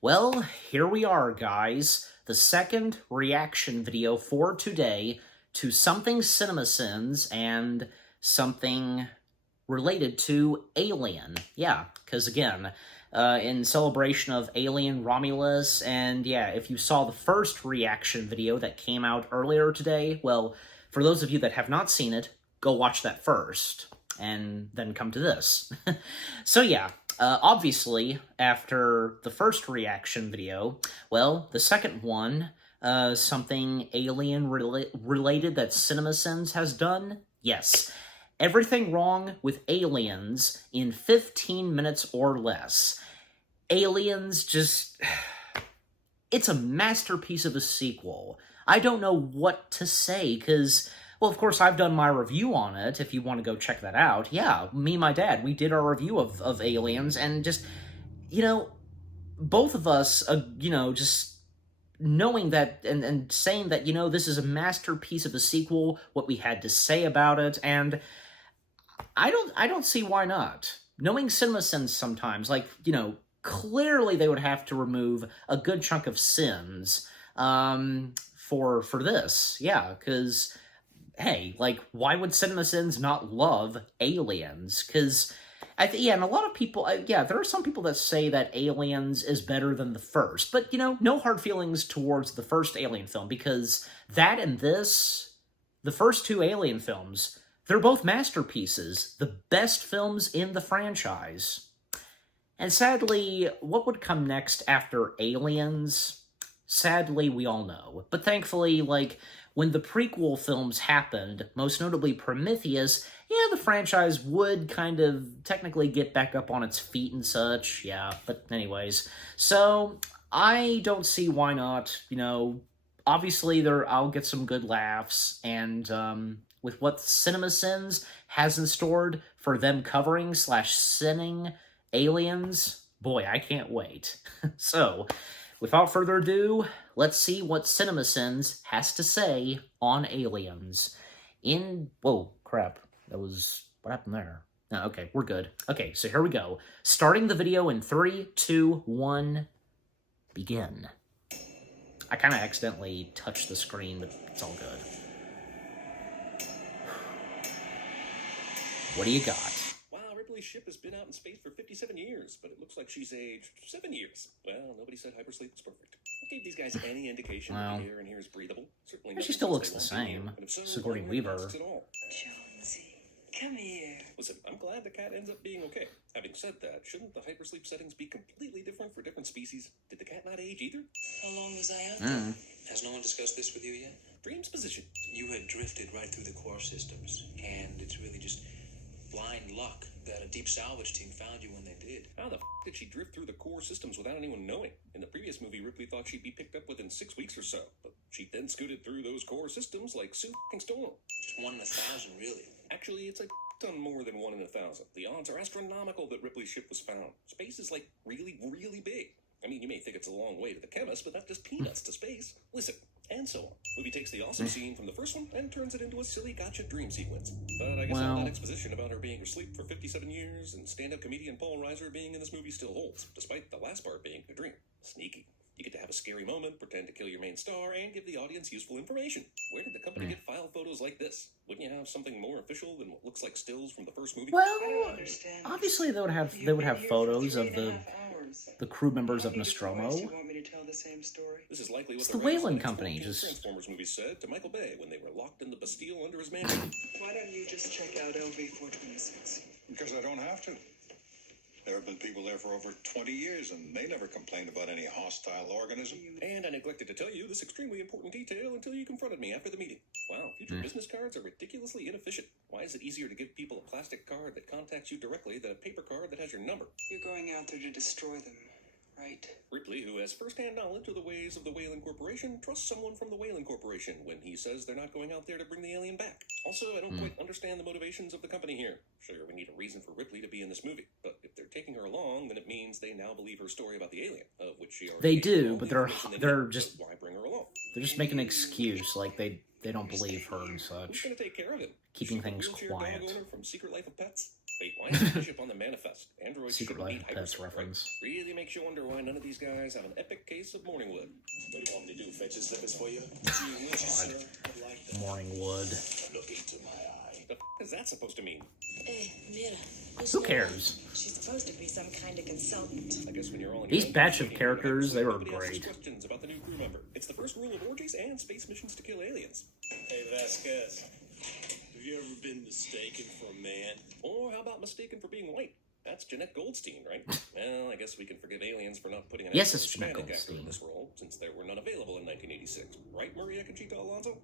Well, here we are, guys. The second reaction video for today to something CinemaSins and something related to Alien. Yeah, because again, in celebration of Alien Romulus, and yeah, if you saw the first reaction video that came out earlier today, well, for those of you that have not seen it, go watch that first, and then come to this. So yeah, obviously, after the first reaction video, well, the second one, something alien-related that CinemaSins has done? Yes. Everything wrong with Aliens in 15 minutes or less. Aliens just... It's a masterpiece of a sequel. I don't know what to say, because... Well, of course, I've done my review on it, if you want to go check that out. Yeah, me and my dad, we did our review of Aliens, and just, both of us, just knowing that, and saying that, this is a masterpiece of a sequel, what we had to say about it, and I don't see why not. Knowing CinemaSins sometimes, clearly they would have to remove a good chunk of sins, for this, yeah, because... Hey, why would CinemaSins not love Aliens? Because, and a lot of people, there are some people that say that Aliens is better than the first, but, no hard feelings towards the first Alien film, because that and this, the first two Alien films, they're both masterpieces, the best films in the franchise. And sadly, what would come next after Aliens? Sadly, we all know. But thankfully, when the prequel films happened, most notably Prometheus, yeah, the franchise would kind of technically get back up on its feet and such, yeah, but anyways. So, I don't see why not, obviously I'll get some good laughs, and with what CinemaSins has in store for them covering / sinning Aliens, boy, I can't wait. So... Without further ado, let's see what CinemaSins has to say on Aliens. Whoa, crap. What happened there? Oh, okay, we're good. Okay, so here we go. Starting the video in 3, 2, 1, begin. I kind of accidentally touched the screen, but it's all good. What do you got? Ripley's ship has been out in space for 57 years, but it looks like she's aged 7 years. Well, nobody said hypersleep was perfect. What gave these guys any indication that the air in here is breathable? Certainly. She still looks the same. Sigourney Weaver. Jonesy, come here. Listen, I'm glad the cat ends up being okay. Having said that, shouldn't the hypersleep settings be completely different for different species? Did the cat not age either? How long was I out there? Has no one discussed this with you yet? Dream's position. You had drifted right through the core systems, and it's really just blind luck that a deep salvage team found you when they did. How the did she drift through the core systems without anyone knowing? In the previous movie, Ripley thought she'd be picked up within 6 weeks or so, but she then scooted through those core systems like Sue Storm. Just 1 in 1,000, really. Actually, it's a ton more than 1 in 1,000. The odds are astronomical that Ripley's ship was found. Space is really, really big. I mean, you may think it's a long way to the chemist, but that's just peanuts to space. Listen, and so on. Movie takes the awesome scene from the first one and turns it into a silly gotcha dream sequence. But I guess all that exposition about her being asleep for 57 years and stand-up comedian Paul Reiser being in this movie still holds, despite the last part being a dream. Sneaky. You get to have a scary moment, pretend to kill your main star, and give the audience useful information. Where did the company get file photos like this? Wouldn't you have something more official than what looks like stills from the first movie? Well, obviously they would have photos of the crew members of Nostromo. This is likely what it's the Weyland Company. Transformers movie said to Michael Bay when they were locked in the Bastille under his mansion. Why don't you just check out LV-426? Because I don't have to. There have been people there for over 20 years, and they never complained about any hostile organism. And I neglected to tell you this extremely important detail until you confronted me after the meeting. Wow, future business cards are ridiculously inefficient. Why is it easier to give people a plastic card that contacts you directly than a paper card that has your number? You're going out there to destroy them, right? Ripley, who has first-hand knowledge of the ways of the Weyland Corporation, trusts someone from the Weyland Corporation when he says they're not going out there to bring the alien back. Also, I don't quite understand the motivations of the company here. Sure, we need a reason for Ripley to be in this movie, but if they're taking her along, then it means they now believe her story about the alien, of which she already... They do, but they're just... Why bring her along? They're just making an excuse, They don't believe her and Who's such. going to take care of him? Keeping Is she the things wheelchair quiet. dog owner from Secret Life of Pets? Wait, why is Bishop on the manifest? Androids Secret shouldn't Life need of Pets hypersleep, right? reference. Really makes you wonder why none of these guys have an epic case of Morningwood. What do you want me to do? Fetch his slippers for you? Morning wood. Look into my eye. The f*** is that supposed to mean? Mira. Who cares? She's supposed to be some kind of consultant. I guess when you're all in These your own batch of meeting, characters, they were nobody asks great. questions about the new crew member. It's the first rule of orgies and space missions to kill aliens. Hey, Vasquez. Have you ever been mistaken for a man? Or how about mistaken for being white? That's Jeanette Goldstein, right? Well, I guess we can forgive aliens for not putting an Yes, actual it's Jeanette Hispanic actor in Goldstein. this role, since there were none available in 1986. Right, Maria Conchita Alonso?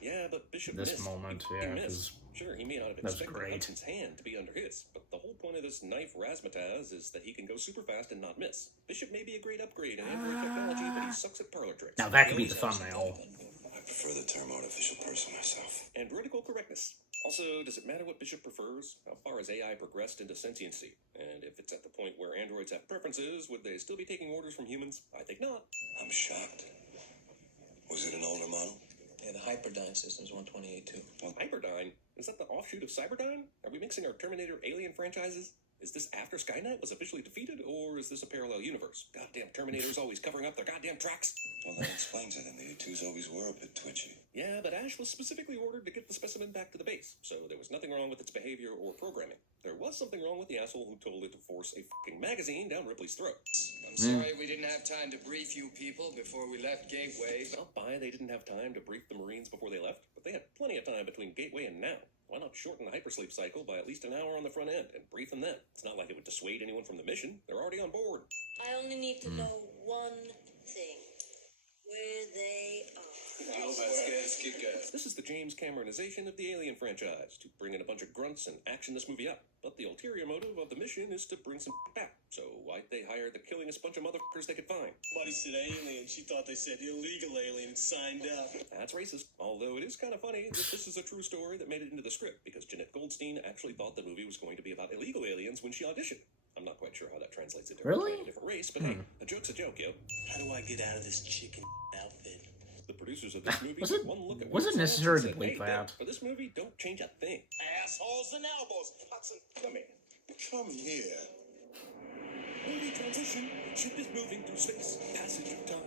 Yeah, but Bishop This missed. moment, He yeah, missed. 'cause Sure, he may not have that was expected great. Hudson's hand to be under his, but the whole point of this knife razzmatazz is that he can go super fast and not miss. Bishop may be a great upgrade in android technology, but he sucks at parlor tricks. Now that could be the thumbnail. I prefer the term artificial person myself. And vertical correctness. Also, does it matter what Bishop prefers? How far has AI progressed into sentiency? And if it's at the point where androids have preferences, would they still be taking orders from humans? I think not. I'm shocked. Was it an older model? Yeah, the Hyperdyne system's 128 too. Hyperdyne? Is that the offshoot of Cyberdyne? Are we mixing our Terminator Alien franchises? Is this after Skynet was officially defeated, or is this a parallel universe? Goddamn Terminator's always covering up their goddamn tracks. Well, that explains it, and the U2s always were a bit twitchy. Yeah, but Ash was specifically ordered to get the specimen back to the base, so there was nothing wrong with its behavior or programming. There was something wrong with the asshole who told it to force a fucking magazine down Ripley's throat. I'm sorry we didn't have time to brief you people before we left Gateway. I'll buy they didn't have time to brief the Marines before they left, but they had plenty of time between Gateway and now. Why not shorten the hypersleep cycle by at least an hour on the front end and brief them then? It's not like it would dissuade anyone from the mission. They're already on board. I only need to know one thing. Where they are. Hello, Vasquez. Kick ass. This is the James Cameronization of the Alien franchise, to bring in a bunch of grunts and action this movie up. But the ulterior motive of the mission is to bring some back. So why'd they hire the killingest bunch of motherfuckers they could find? Buddy said alien. She thought they said illegal alien and signed up. That's racist. Although it is kind of funny that this is a true story that made it into the script, because Jeanette Goldstein actually thought the movie was going to be about illegal aliens when she auditioned. I'm not quite sure how that translates into Really? playing a different race, but hey, a joke's a joke, yo. How do I get out of this chicken outfit? The producers of this movie Was took it- one look at was what it said necessary and to said, bleep hey, that? For this movie, don't change a thing. Assholes and elbows. Hudson, come here. Come here. Movie transition. Ship is moving through space. Passage of time.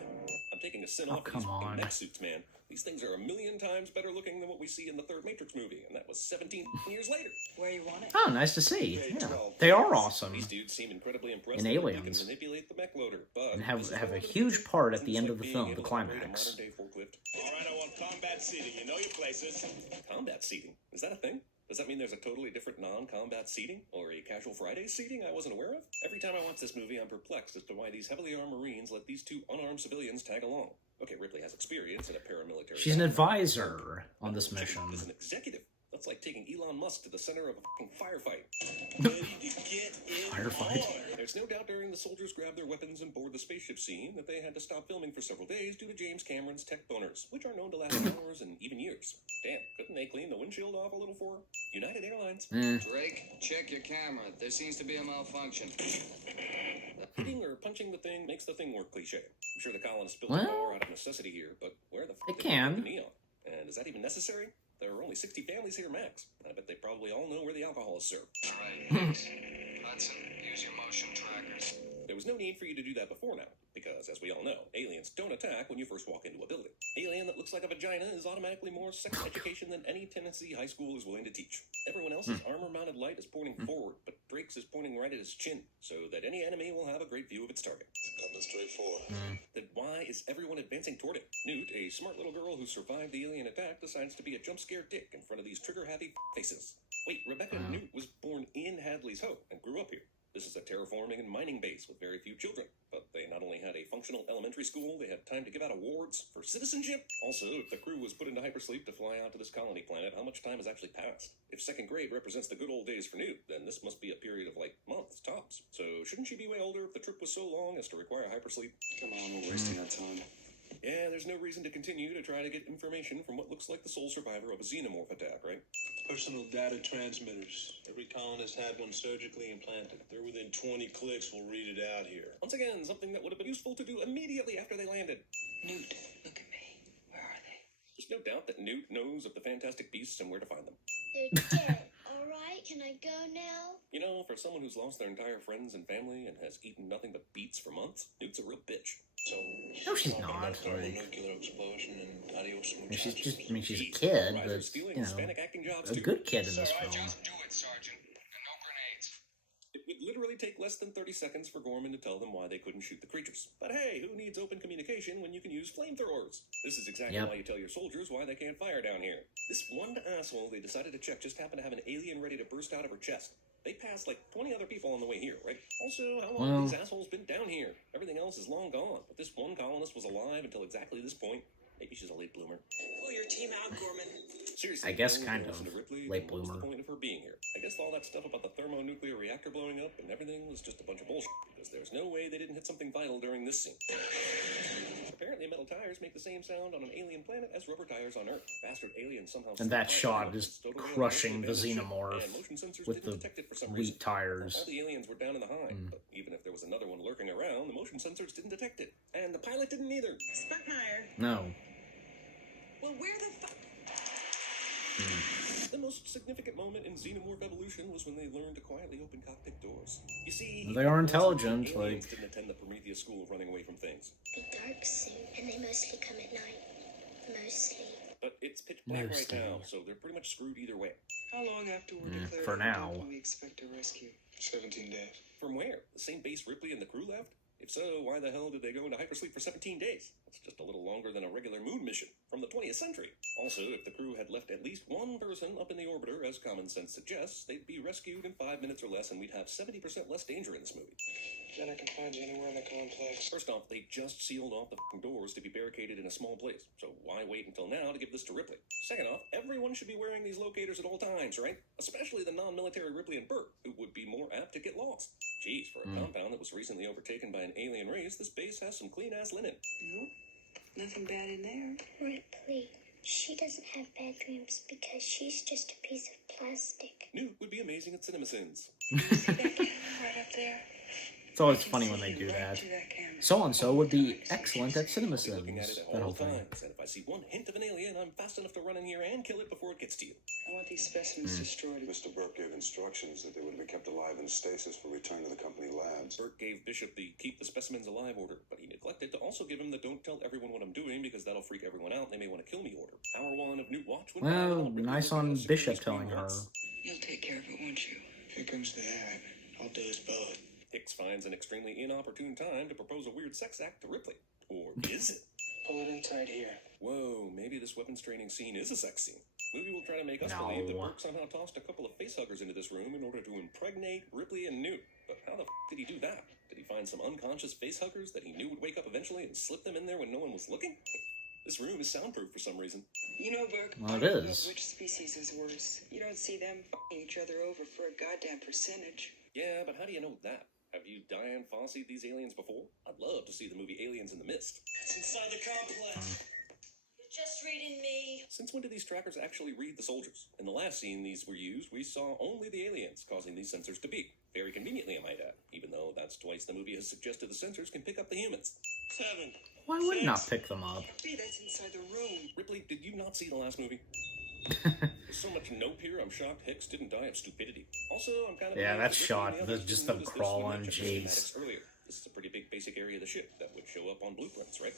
I'm taking a sin Oh, off of come these fucking on. mech suits, man. These things are a million times better looking than what we see in the third Matrix movie, and that was 17 years later. Where you want it? Oh, nice to see. Yeah, they are awesome. These dudes seem incredibly impressed In that they Aliens. can manipulate the mech loader, but And have this is a one of the huge features. part at Things the end like of the being film, able the to operate a climax. modern-day forklift. All right, I want combat seating. You know your places. Combat seating? Is that a thing? Does that mean there's a totally different non-combat seating? Or a casual Friday seating I wasn't aware of? Every time I watch this movie, I'm perplexed as to why these heavily armed Marines let these two unarmed civilians tag along. Okay, Ripley has experience in a paramilitary... She's an background. advisor on this mission. As an executive. That's like taking Elon Musk to the center of a fucking firefight. Ready to get in Firefight. hard. There's no doubt during the soldiers grabbed their weapons and board the spaceship scene that they had to stop filming for several days due to James Cameron's tech boners, which are known to last hours and even years. Damn, couldn't they clean the windshield off a little for her? United Airlines. Drake, check your camera. There seems to be a malfunction. Hitting or punching the thing makes the thing work cliche. I'm sure the colonists built Well, a bar out of necessity here, but where the fuck it did they get can. the neon? And is that even necessary? There are only 60 families here max. I bet they probably all know where the alcohol is served. Right. Hudson, use your motion trackers. There was no need for you to do that before now, because, as we all know, aliens don't attack when you first walk into a building. Alien that looks like a vagina is automatically more sex education than any Tennessee high school is willing to teach. Everyone else's armor-mounted light is pointing forward, but Drake's is pointing right at his chin, so that any enemy will have a great view of its target. Coming straight forward. Then why is everyone advancing toward it? Newt, a smart little girl who survived the alien attack, decides to be a jump-scare dick in front of these trigger-happy faces. Wait, Rebecca Newt was born in Hadley's Hope and grew up here. This is a terraforming and mining base with very few children. But they not only had a functional elementary school, they had time to give out awards for citizenship. Also, if the crew was put into hypersleep to fly out to this colony planet, how much time has actually passed? If second grade represents the good old days for Newt, then this must be a period of like months tops. So shouldn't she be way older if the trip was so long as to require hypersleep? Come on, we're wasting our time. Yeah, there's no reason to continue to try to get information from what looks like the sole survivor of a xenomorph attack, right? Personal data transmitters. Every colonist had one surgically implanted. They're within 20 clicks. We'll read it out here. Once again, something that would have been useful to do immediately after they landed. Newt, look at me. Where are no doubt that Newt knows of the Fantastic Beasts and where to find them. They're dead. All right, can I go now? You know, for someone who's lost their entire friends and family and has eaten nothing but beets for months, Newt's a real bitch. So, No, she's talk not, about like- thermonuclear explosion and adios I mean, she's muchachos. just, I mean, she's a Jeez, kid, Riser's but, stealing you know, Hispanic acting jobs a too. good kid in this Sorry, film. just do it, Sergeant. And no grenades. It would literally take less than 30 seconds for Gorman to tell them why they couldn't shoot the creatures. But hey, who needs open communication when you can use flamethrowers? This is exactly Yep. why you tell your soldiers why they can't fire down here. This one asshole they decided to check just happened to have an alien ready to burst out of her chest. They passed like 20 other people on the way here, right? Also, how long have these assholes been down here? Everything else is long gone, but this one colonist was alive until exactly this point. Maybe she's a late bloomer. Pull your team out, Gorman. Seriously, I guess no one kind will listen of to Ripley, late then what's bloomer. the point of her being here? I guess all that stuff about the thermonuclear reactor blowing up and everything was just a bunch of bullshit, because there's no way they didn't hit something vital during this scene. Apparently, metal tires make the same sound on an alien planet as rubber tires on Earth. Bastard aliens somehow. And that slipped by shot the is stowed away on crushing the abandoned ship, xenomorph and motion sensors with didn't the detect it for some wheat reason. tires. All the aliens were down in the hive, but even if there was another one lurking around, the motion sensors didn't detect it, and the pilot didn't either. Sputmeyer. No. Well, where the fuck? The most significant moment in xenomorph evolution was when they learned to quietly open cockpit doors. You see, They are it wasn't intelligent, that aliens like- didn't attend the Prometheus school of running away from things. Be dark soon, and they mostly come at night. Mostly. But it's pitch black Mostly. right now, so they're pretty much screwed either way. How long after we're declared for now. can we expect a rescue? 17 days. From where? The same base Ripley and the crew left? If so, why the hell did they go into hypersleep for 17 days? That's just a little longer than a regular moon mission from the 20th century. Also, if the crew had left at least one person up in the orbiter, as common sense suggests, they'd be rescued in 5 minutes or less, and we'd have 70% less danger in this movie. Then I can find you anywhere in the complex. First off, they just sealed off the f***ing doors to be barricaded in a small place, so why wait until now to give this to Ripley? Second off, everyone should be wearing these locators at all times, right? Especially the non-military Ripley and Burt, who would be more apt to get lost. Geez, for a compound that was recently overtaken by an alien race, this base has some clean-ass linen. Nope. Nothing bad in there. Ripley. She doesn't have bad dreams because she's just a piece of plastic. Newt would be amazing at CinemaSins. You see that camera right up there? It's always I can funny see when they you do right that. through that camera. So-and-so would be excellent at I'll be looking at CinemaSins. it That at whole all thing. times, and if I see one hint of an alien, I'm fast enough to run in here and kill it before it gets to you. I want these specimens destroyed. Mr. Burke gave instructions that they would be kept alive in stasis for return to the company labs. Burt gave Bishop the keep the specimens alive order, but he neglected to also give him the don't tell everyone what I'm doing because that'll freak everyone out and they may want to kill me order. Hour 1 of Newt Watch went by Well, without Ripley nice looking on at us Bishop super telling her. screen You'll take care of it, won't you? Here comes the hat. I'll do his both. Hicks finds an extremely inopportune time to propose a weird sex act to Ripley. Or is it? Pull it in tight here. Whoa, maybe this weapons training scene is a sex scene. Movie will try to make us No. believe that Burke somehow tossed a couple of facehuggers into this room in order to impregnate Ripley and Newt. But how the f*** did he do that? Did he find some unconscious facehuggers that he knew would wake up eventually and slip them in there when no one was looking? This room is soundproof for some reason. You know, Burke, Well, I it don't know is. which species is worse. You don't see them f***ing each other over for a goddamn percentage. Yeah, but how do you know that? Have you Diane Fossey'd these aliens before? I'd love to see the movie Aliens in the Mist. It's inside the complex. You're just reading me. Since when did these trackers actually read the soldiers? In the last scene these were used, we saw only the aliens, causing these sensors to beep. Very conveniently, I might add, even though that's twice the movie has suggested the sensors can pick up the humans. 7. Why would it not pick them up? Hey, that's inside the room. Ripley, did you not see the last movie? There's so much nope here, I'm shocked Hicks didn't die of stupidity. Also, I'm kind of Yeah, amazed that Ripley shot, and the others just didn't them notice this crawling, when they checked the jeez. schematics earlier. This is a pretty big basic area of the ship that would show up on blueprints, right?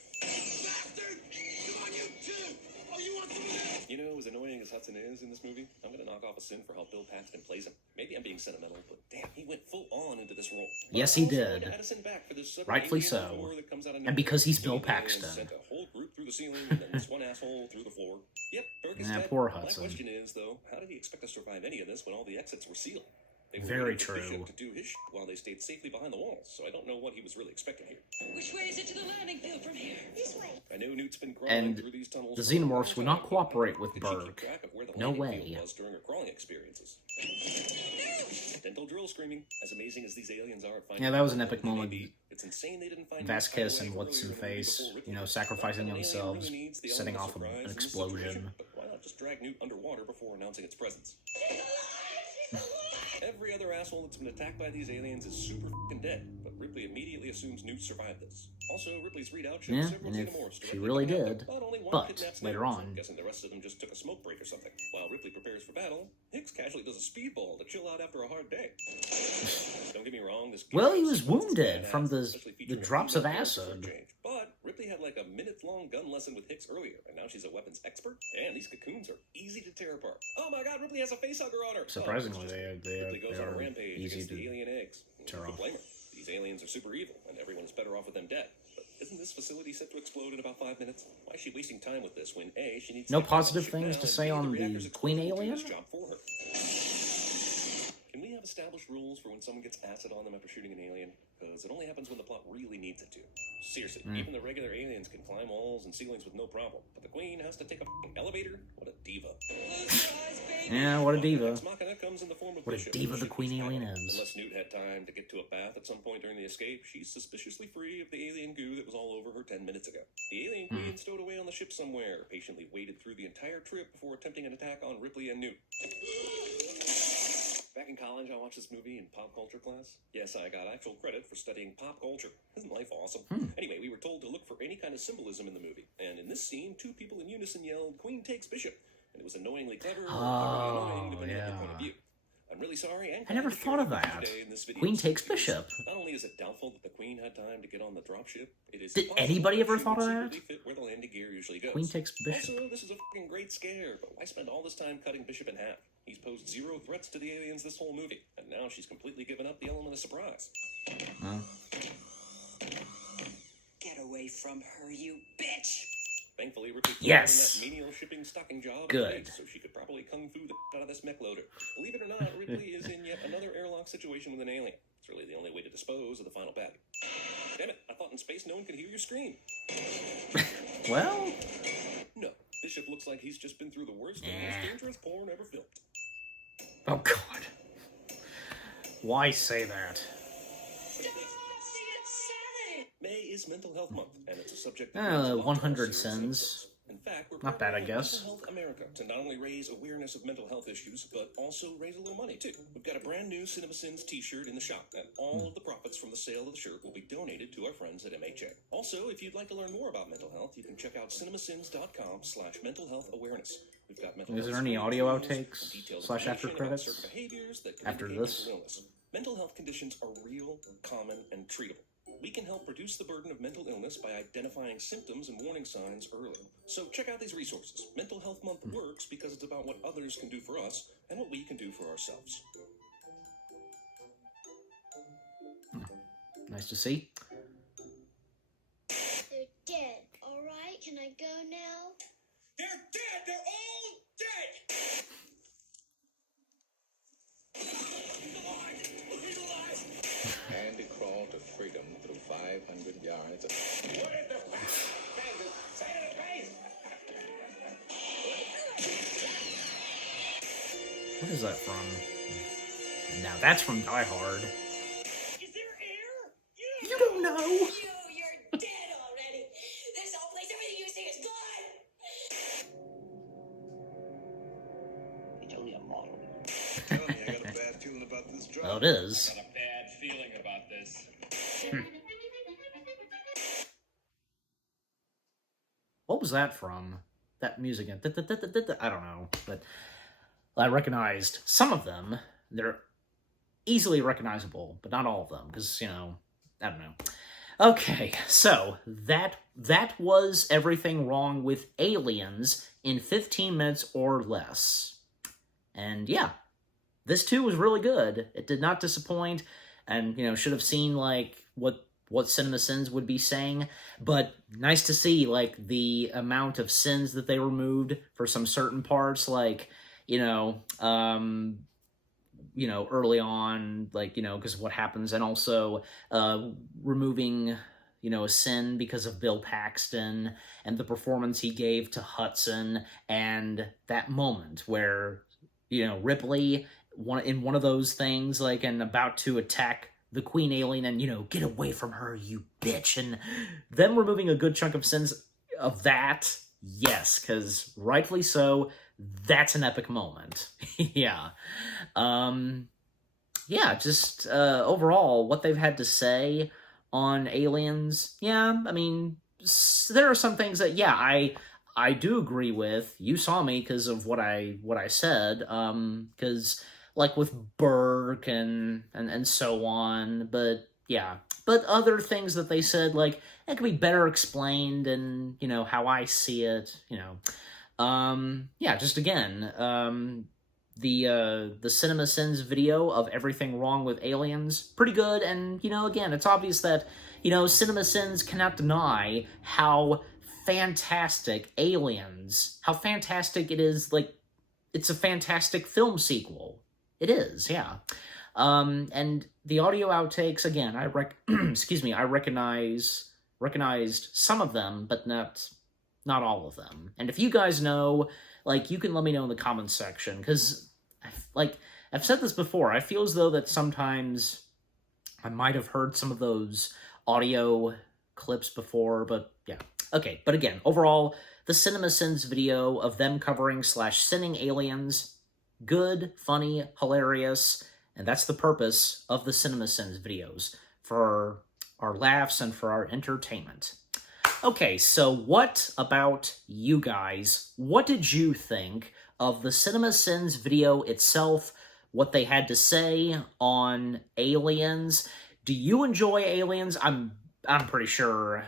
You know, as annoying as Hudson is in this movie, I'm gonna knock off a sin for how Bill Paxton plays him. Maybe I'm being sentimental, but damn, he went full on into this role. Yes, he Also, did. to add a sin back for this Rightfully alien so. war that comes out of And because he's nowhere. Bill The aliens Paxton. Sent a whole group through the ceiling, and then this one asshole through the floor. Yep, Burke is Nah, dead. poor My Hudson. question is, though, how did he expect to survive any of this when all the exits were sealed? They were Very waiting for true. Bishop to do his while they stayed safely behind the walls, so I don't know what he was really expecting here. Which way is it to the landing field from here? This way. I know Newt's been crawling And through these tunnels the for a long xenomorphs would not time. cooperate with Did she keep Burke. track of where the No landing field way. was during her crawling experiences? Dental drill screaming. As amazing as these aliens are at finding Yeah, that was an out epic who they may moment. be, it's insane they didn't find Vasquez Newt and right away what's in earlier in the movie face, before Ripley. you know, sacrificing Not that an alien themselves, really needs the setting element off of an surprise in this explosion. situation, but why not just drag Newt underwater before announcing its presence? Every other asshole that's been attacked by these aliens is super fucking dead, but Ripley immediately assumes Newt survived this. Also, Ripley's readout shows Yeah, several and if xenomorphs she directly really behind them, did, but only one but kidnaps later Newt, so on- I'm guessing the rest of them just took a smoke break or something. While Ripley prepares for battle, Hicks casually does a speedball to chill out after a hard day. Don't get me wrong, this Well, he game was sequence is wounded badass, from the especially featuring a drops of female character for a acid. change. But Ripley had like a minute-long gun lesson with Hicks earlier, and now she's a weapons expert. Damn, these cocoons are easy to tear apart. Oh my god, Ripley has a facehugger on her! Surprisingly, Ripley they goes on a are rampage easy against to the alien eggs. tear Who could off. blame her? These aliens are super evil, and everyone's better off with them dead. But isn't this facility set to explode in about 5 minutes? Why is she wasting time with this when A, she needs No to get off positive ship things now, to and say B, on the reactor's Queen exploding to do alien? this job for her? Can we have established rules for when someone gets acid on them after shooting an alien? Because it only happens when the plot really needs it to. Seriously, even the regular aliens can climb walls and ceilings with no problem. But the Queen has to take a f***ing elevator? What a diva. Yeah, what a diva. Ex Machina comes in the form of What a Bishop, diva who the should Queen be alien silent. is. Unless Newt had time to get to a bath at some point during the escape, she's suspiciously free of the alien goo that was all over her 10 minutes ago. The alien queen stowed away on the ship somewhere, patiently waited through the entire trip before attempting an attack on Ripley and Newt. Back in college, I watched this movie in pop culture class. Yes, I got actual credit for studying pop culture. Isn't life awesome? Anyway, we were told to look for any kind of symbolism in the movie. And in this scene, two people in unison yelled, "Queen takes Bishop." And it was annoyingly clever or utterly annoying, depending on your point of view. I'm really sorry. And I never glad to thought of share with you that. today in this video Queen series. takes Bishop. Not only is it doubtful that the Queen had time to get on the dropship, it is Did possible anybody that ever she thought would of that? secretly fit where the landing gear usually goes. Queen takes Bishop. Also, this is a fucking great scare, but why spend all this time cutting Bishop in half? He's posed zero threats to the aliens this whole movie, and now she's completely given up the element of surprise. Huh? Get away from her, you bitch! Thankfully, Ripley put Yes. in that menial shipping stocking job Good. at base, so she could probably kung fu the out of this mech loader. Believe it or not, Ripley is in yet another airlock situation with an alien. It's really the only way to dispose of the final baddie. Damn it, I thought in space no one could hear your scream. Well, No, Bishop looks like he's just been through the worst and most dangerous porn ever filmed. oh god. Why say that? May is Mental Health Month, and it's a subject that brings a lot to 100 us sins. citizens. In fact, we're Not bad, I partnering with guess. Mental Health America to not only raise awareness of mental health issues, but also raise a little money too. We've got a brand new CinemaSins t-shirt in the shop, and all of the profits from the sale of the shirt will be donated to our friends at MHA. Also, if you'd like to learn more about mental health, you can check out cinemasins.com/mental health awareness. We've got mental Is health there any screening audio tools, outtakes and detailed / after information about credits certain behaviors that can after indicate this? mental illness. Mental health conditions are real, common, and treatable. We can help reduce the burden of mental illness by identifying symptoms and warning signs early. So check out these resources. Mental Health Month works because it's about what others can do for us and what we can do for ourselves. Nice to see. They're dead. All right, can I go now? They're dead! They're all dead! He's alive! And to crawl to freedom through 500 yards of... What is the Say it, please! What is that from? Now that's from Die Hard. Is there air? You don't know. You're dead already. This whole place, everything you see is gone. It's only a model. Tell me, I got a bad feeling about this job. Well, it is. Got a bad feeling about this. What was that from? That music. I don't know, but I recognized some of them. They're easily recognizable, but not all of them, because, you know, I don't know. Okay, so that was everything wrong with Aliens in 15 minutes or less. And yeah, this too was really good. It did not disappoint, and, you know, should have seen, like, what CinemaSins would be saying, but nice to see, like, the amount of sins that they removed for some certain parts, like, you know, early on, like, you know, because of what happens, and also removing, you know, a sin because of Bill Paxton and the performance he gave to Hudson, and that moment where, you know, Ripley, in one of those things, like, and about to attack the Queen alien and, you know, get away from her, you bitch, and them removing a good chunk of sins of that, yes, because rightfully so, that's an epic moment. Yeah. yeah, just overall, what they've had to say on Aliens, yeah, I mean, there are some things that, yeah, I do agree with. You saw me because of what I said, because like with Burke and so on, but yeah, but other things that they said, like, it could be better explained and, you know, how I see it, you know. Yeah, just again, the CinemaSins video of everything wrong with Aliens, pretty good, and, you know, again, it's obvious that, you know, CinemaSins cannot deny how fantastic Aliens, how fantastic it is, like, it's a fantastic film sequel. It is, yeah. And the audio outtakes, again, excuse me, I recognized some of them, but not all of them. And if you guys know, like, you can let me know in the comments section, because, like, I've said this before, I feel as though that sometimes I might have heard some of those audio clips before, but yeah. Okay, but again, overall, the CinemaSins video of them covering / sinning Aliens, good, funny, hilarious, and that's the purpose of the CinemaSins videos, for our laughs and for our entertainment. Okay, so what about you guys? What did you think of the CinemaSins video itself, what they had to say on Aliens? Do you enjoy Aliens? I'm pretty sure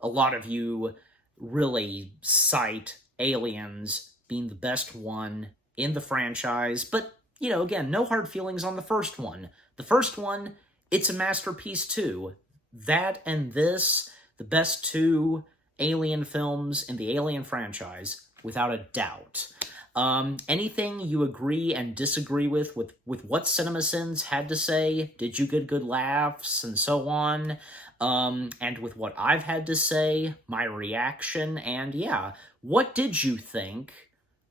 a lot of you really cite Aliens being the best one in the franchise, but, you know, again, no hard feelings on the first one. The first one, it's a masterpiece too. That and this, the best two Alien films in the Alien franchise, without a doubt. Anything you agree and disagree with what CinemaSins had to say? Did you get good laughs and so on? And with what I've had to say, my reaction, and yeah, what did you think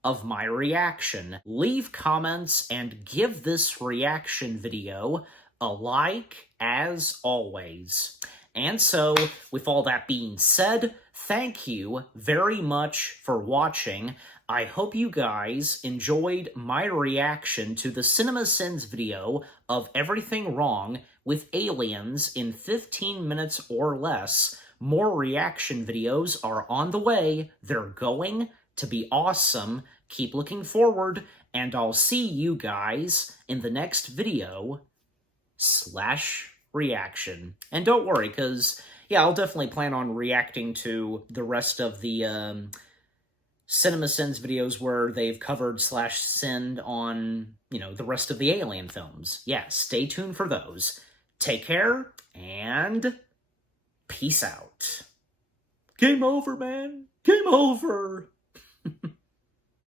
of my reaction? Leave comments and give this reaction video a like, as always. And so, with all that being said, thank you very much for watching. I hope you guys enjoyed my reaction to the CinemaSins video of everything wrong with Aliens in 15 minutes or less. More reaction videos are on the way. They're going to be awesome. Keep looking forward, and I'll see you guys in the next video / reaction. And don't worry, because, yeah, I'll definitely plan on reacting to the rest of the CinemaSins videos where they've covered / sinned on, you know, the rest of the Alien films. Yeah, stay tuned for those. Take care, and peace out. Game over, man. Game over.